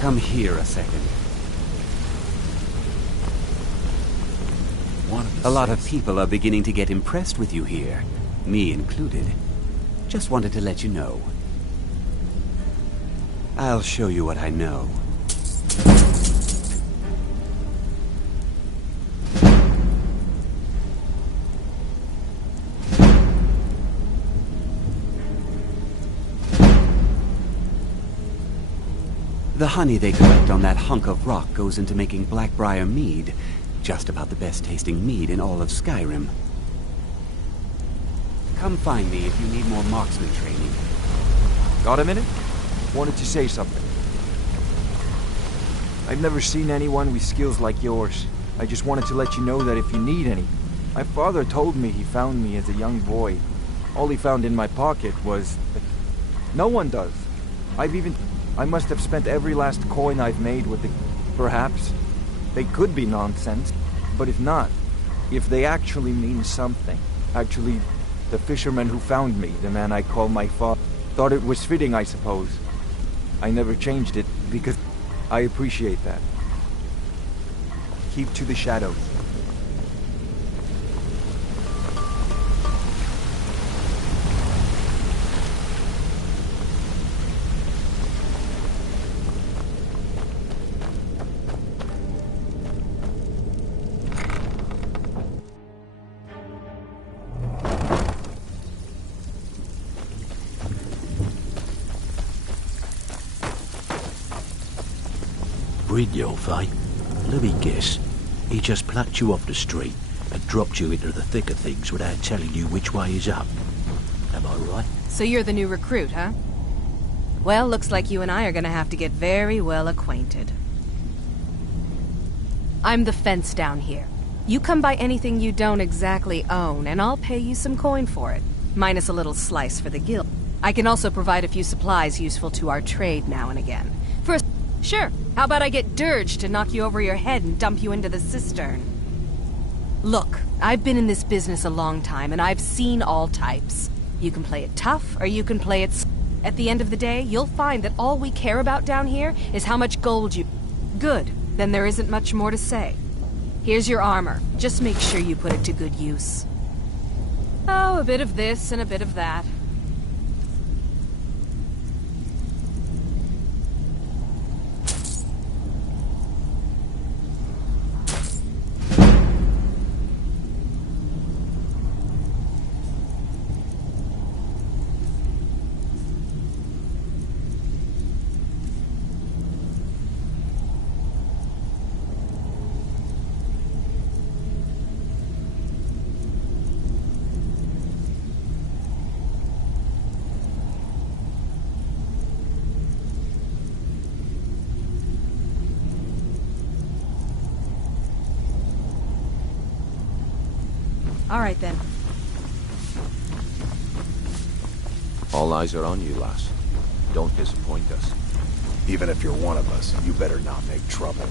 Come here a second. A lot of people are beginning to get impressed with you here, me included. Just wanted to let you know. I'll show you what I know. The honey they collect on that hunk of rock goes into making Blackbriar mead. Just about the best tasting mead in all of Skyrim. Come find me if you need more marksman training. Got a minute? Wanted to say something. I've never seen anyone with skills like yours. I just wanted to let you know that if you need any. My father told me he found me as a young boy. All he found in my pocket was... No one does. I must have spent every last coin I've made with the... Perhaps. They could be nonsense. But if not, if they actually mean something... Actually, the fisherman who found me, the man I call my father, thought it was fitting, I suppose. I never changed it, because I appreciate that. Keep to the shadows. Brynjolf, eh? Let me guess. He just plucked you off the street and dropped you into the thick of things without telling you which way is up. Am I right? So you're the new recruit, huh? Well, looks like you and I are gonna have to get very well acquainted. I'm the fence down here. You come by anything you don't exactly own, and I'll pay you some coin for it. Minus a little slice for the guild. I can also provide a few supplies useful to our trade now and again. First, sure, how about I get Dirge to knock you over your head and dump you into the cistern? Look, I've been in this business a long time, and I've seen all types. You can play it tough, or you can play it At the end of the day, you'll find that all we care about down here is how much gold you... Good, then there isn't much more to say. Here's your armor. Just make sure you put it to good use. Oh, a bit of this and a bit of that. All right, then. All eyes are on you, lass. Don't disappoint us. Even if you're one of us, you better not make trouble.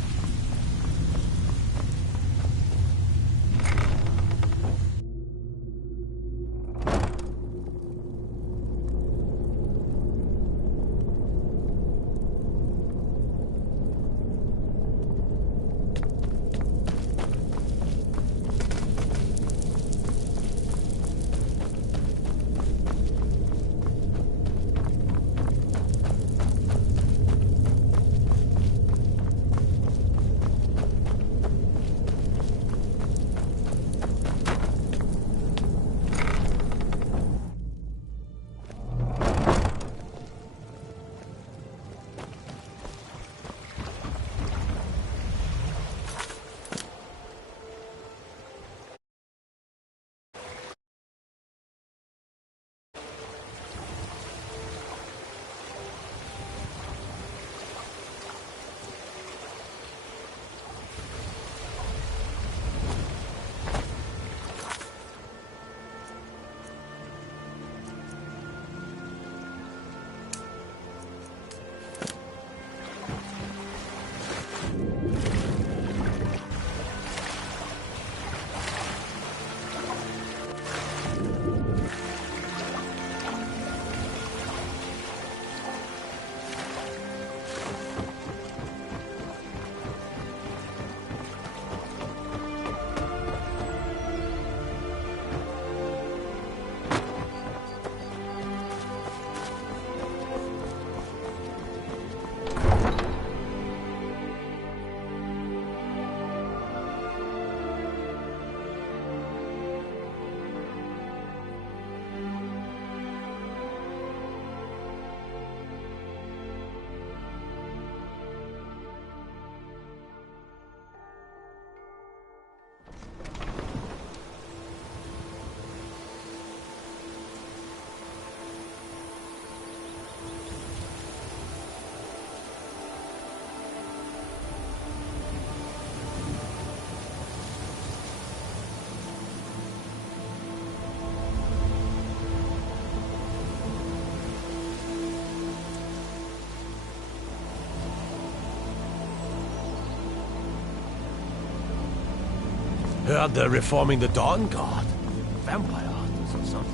Heard they're reforming the Dawn Guard. Vampire hunters or something.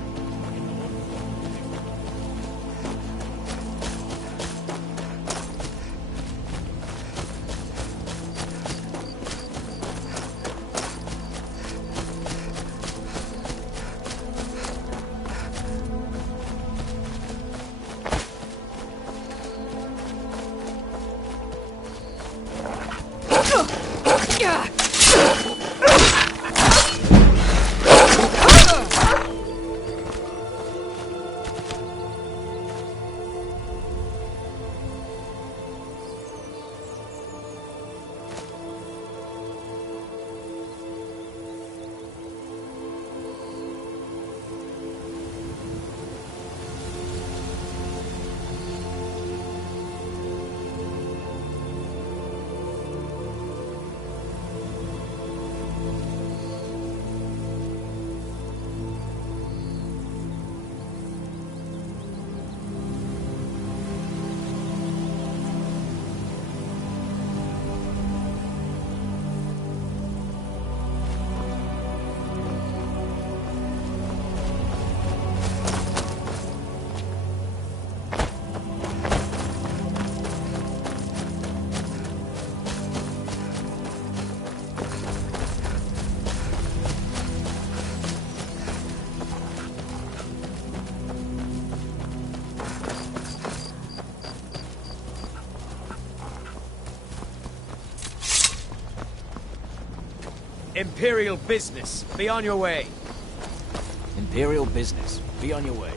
Imperial business. Be on your way. Imperial business. Be on your way.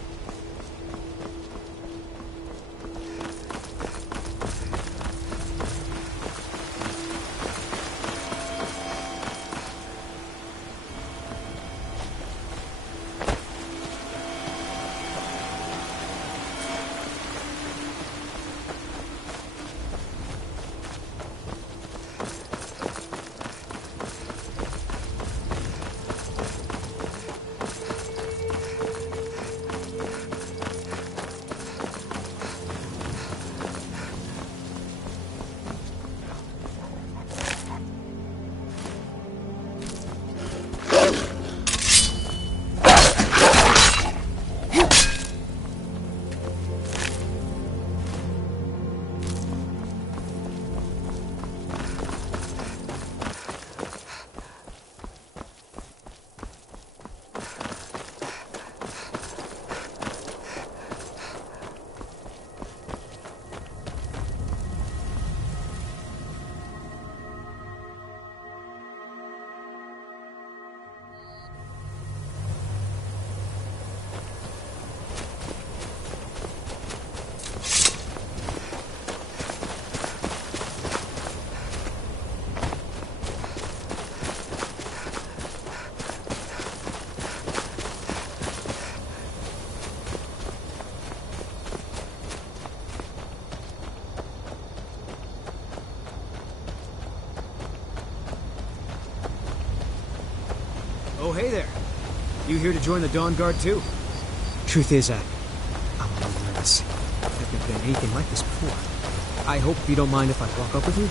Oh, hey there. You here to join the Dawn Guard, too? Truth is, I'm a little nervous. I've never done anything like this before. I hope you don't mind if I walk up with you?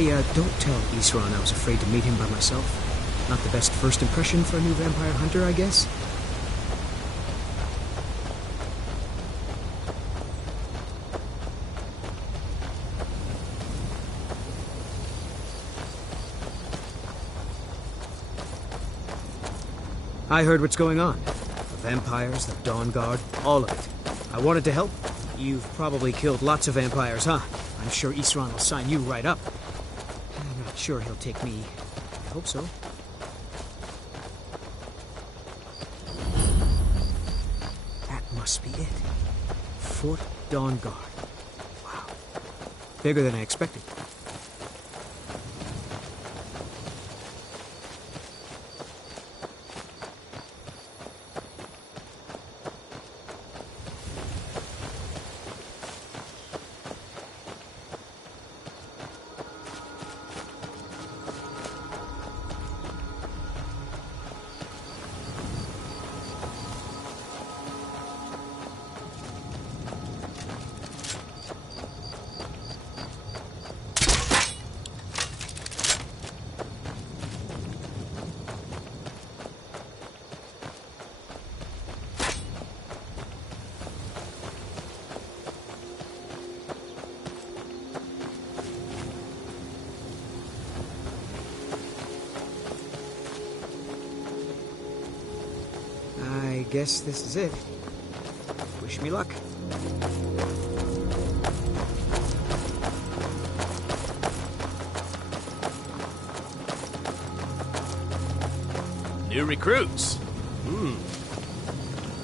Hey, don't tell Isran I was afraid to meet him by myself. Not the best first impression for a new vampire hunter, I guess? I heard what's going on. The vampires, the Dawn Guard, all of it. I wanted to help. You've probably killed lots of vampires, huh? I'm sure Isran will sign you right up. I'm not sure he'll take me. I hope so. That must be it. Fort Dawn Guard. Wow. Bigger than I expected. I guess this is it. Wish me luck. New recruits.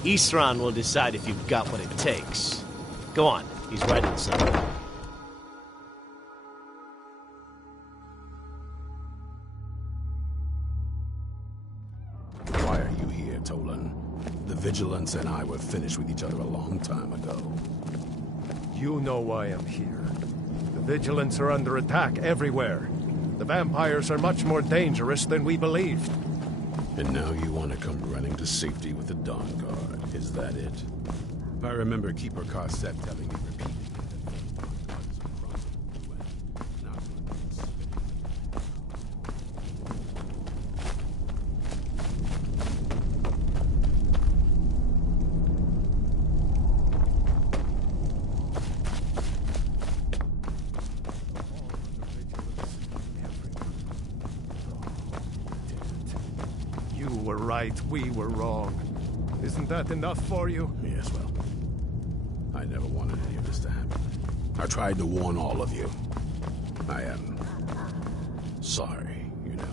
Isran will decide if you've got what it takes. Go on, he's right inside. Why are you here, Tolan? The Vigilance and I were finished with each other a long time ago. You know why I'm here. The Vigilance are under attack everywhere. The vampires are much more dangerous than we believed. And now you want to come running to safety with the Dawn Guard. Is that it? I remember Keeper Carset telling me repeatedly we were wrong. Isn't that enough for you? Yes, well, I never wanted any of this to happen. I tried to warn all of you. I am sorry, you know.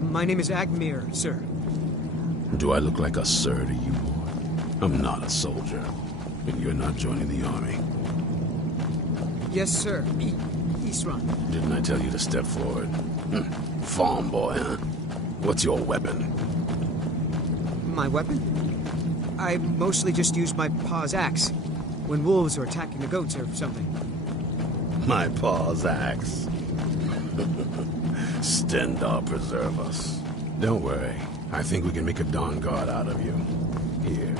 My name is Agmir, sir. Do I look like a sir to you, boy? I'm not a soldier, and you're not joining the army. Yes, sir. Isran. Didn't I tell you to step forward? Farm boy, huh? What's your weapon? My weapon? I mostly just use my paw's axe when wolves are attacking the goats or something. My paw's axe. Stendar preserve us. Don't worry. I think we can make a Dawn Guard out of you. Here,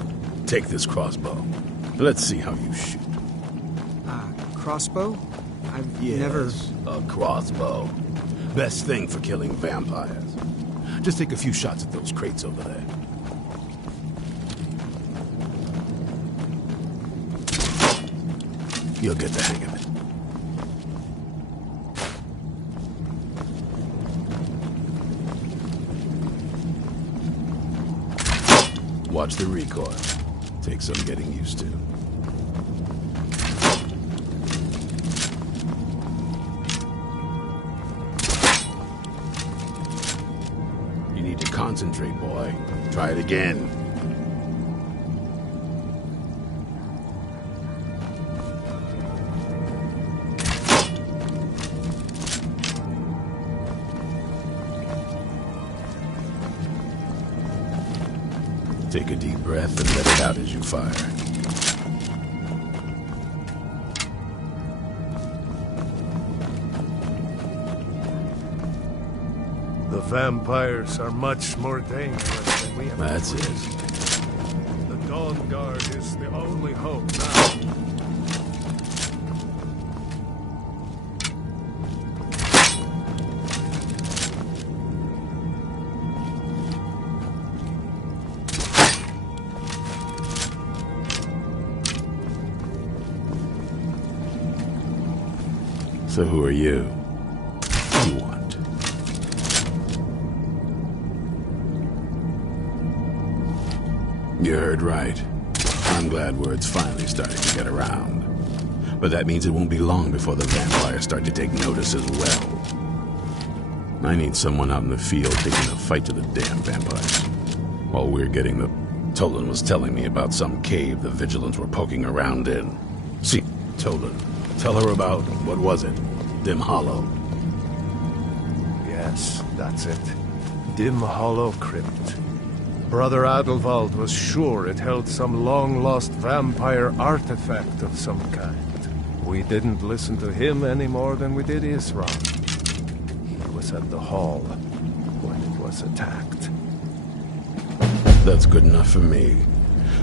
take this crossbow. Let's see how you shoot. Crossbow? I've never... a crossbow. Best thing for killing vampires. Just take a few shots at those crates over there. You'll get the hang of it. Watch the recoil. Take some getting used to. You need to concentrate, boy. Try it again. Take a deep breath and let it out as you fire. The vampires are much more dangerous than we have. That's it. The Dawn Guard is the only hope now. So who are you? What do you want? You heard right. I'm glad word's finally starting to get around. But that means it won't be long before the vampires start to take notice as well. I need someone out in the field taking a fight to the damn vampires. While we're getting the... Tolan was telling me about some cave the Vigilants were poking around in. See, Tolan. Tell her about, what was it? Dim Hollow. Yes, that's it. Dim Hollow Crypt. Brother Adelwald was sure it held some long-lost vampire artifact of some kind. We didn't listen to him any more than we did Isran. He was at the hall when it was attacked. That's good enough for me.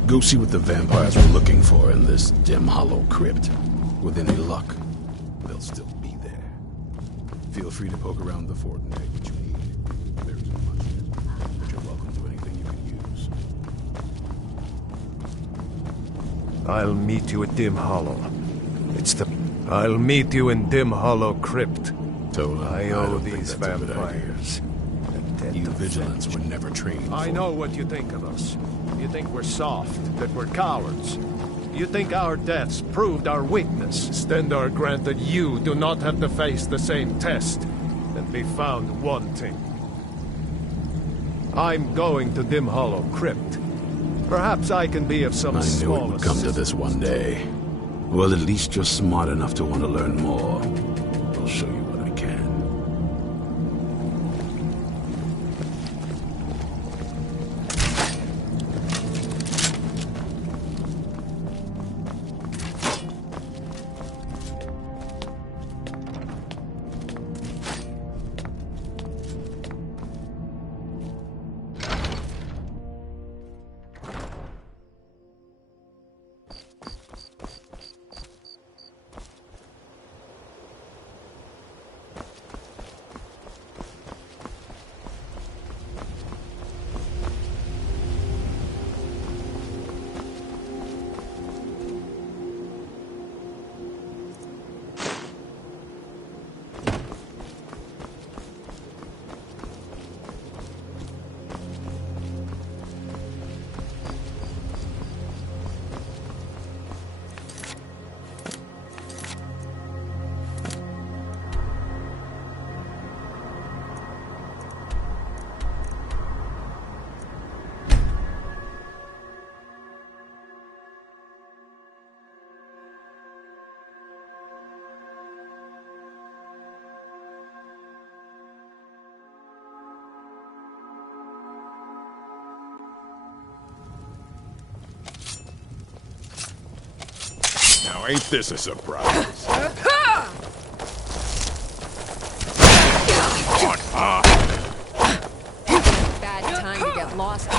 Go see what the vampires were looking for in this Dim Hollow Crypt. With any luck, they'll still be there. Feel free to poke around the fort and take what you need. There isn't much, but you're welcome to anything you can use. I'll meet you at Dim Hollow. I'll meet you in Dim Hollow Crypt. Tolan, I owe these vampires. You Vigilants were never trained. I know what you think of us. You think we're soft, that we're cowards. You think our deaths proved our weakness. Stendarr granted you do not have to face the same test and be found wanting. I'm going to Dim Hollow Crypt. Perhaps I can be of some small I knew it would come to this one day. Well, at least you're smart enough to want to learn more. I'll show you what I can. Now, ain't this a surprise? Bad time to get lost.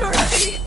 Mercy!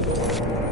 Skyrim.